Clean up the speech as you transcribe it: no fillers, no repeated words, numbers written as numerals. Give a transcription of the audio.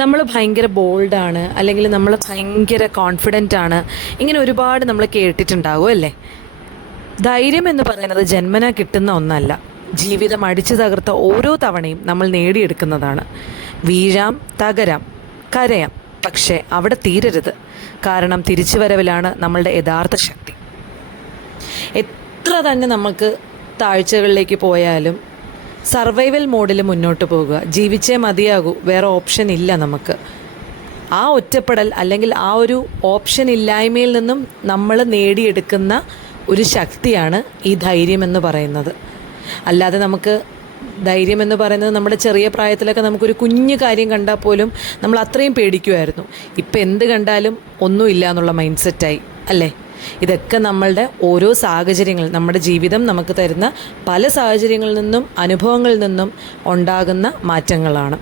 നമ്മൾ ഭയങ്കര ബോൾഡാണ്, അല്ലെങ്കിൽ നമ്മൾ ഭയങ്കര കോൺഫിഡൻ്റ് ആണ്, ഇങ്ങനെ ഒരുപാട് നമ്മൾ കേട്ടിട്ടുണ്ടാവും അല്ലേ. ധൈര്യം എന്ന് പറയുന്നത് ജന്മനാ കിട്ടുന്ന ഒന്നല്ല. ജീവിതം അടിച്ചു തകർത്ത ഓരോ തവണയും നമ്മൾ നേടിയെടുക്കുന്നതാണ്. വീഴാം, തകരാം, കരയാം, പക്ഷേ അവിടെ തീരരുത്. കാരണം തിരിച്ചുവരവിലാണ് നമ്മളുടെ യഥാർത്ഥ ശക്തി. എത്ര തന്നെ നമുക്ക് താഴ്ചകളിലേക്ക് പോയാലും സർവൈവൽ മോഡിൽ മുന്നോട്ട് പോകുക. ജീവിച്ചേ മതിയാകൂ, വേറെ ഓപ്ഷൻ ഇല്ല നമുക്ക്. ആ ഒറ്റപ്പെടൽ അല്ലെങ്കിൽ ആ ഒരു ഓപ്ഷൻ ഇല്ലായ്മയിൽ നിന്നും നമ്മൾ നേടിയെടുക്കുന്ന ഒരു ശക്തിയാണ് ഈ ധൈര്യം എന്ന് പറയുന്നത്. അല്ലാതെ നമുക്ക് ധൈര്യം എന്ന് പറയുന്നത് നമ്മുടെ ചെറിയ പ്രായത്തിലൊക്കെ നമുക്കൊരു കുഞ്ഞു കാര്യം കണ്ടാൽ പോലും നമ്മൾ അത്രയും പേടിക്കുമായിരുന്നു. ഇപ്പം എന്ത് കണ്ടാലും ഒന്നുമില്ല എന്നുള്ള മൈൻഡ് സെറ്റായി അല്ലേ. ഇതൊക്കെ നമ്മളുടെ ഓരോ സാഹചര്യങ്ങൾ, നമ്മുടെ ജീവിതം നമുക്ക് തരുന്ന പല സാഹചര്യങ്ങളിൽ നിന്നും അനുഭവങ്ങളിൽ നിന്നും ഉണ്ടാകുന്ന മാറ്റങ്ങളാണ്.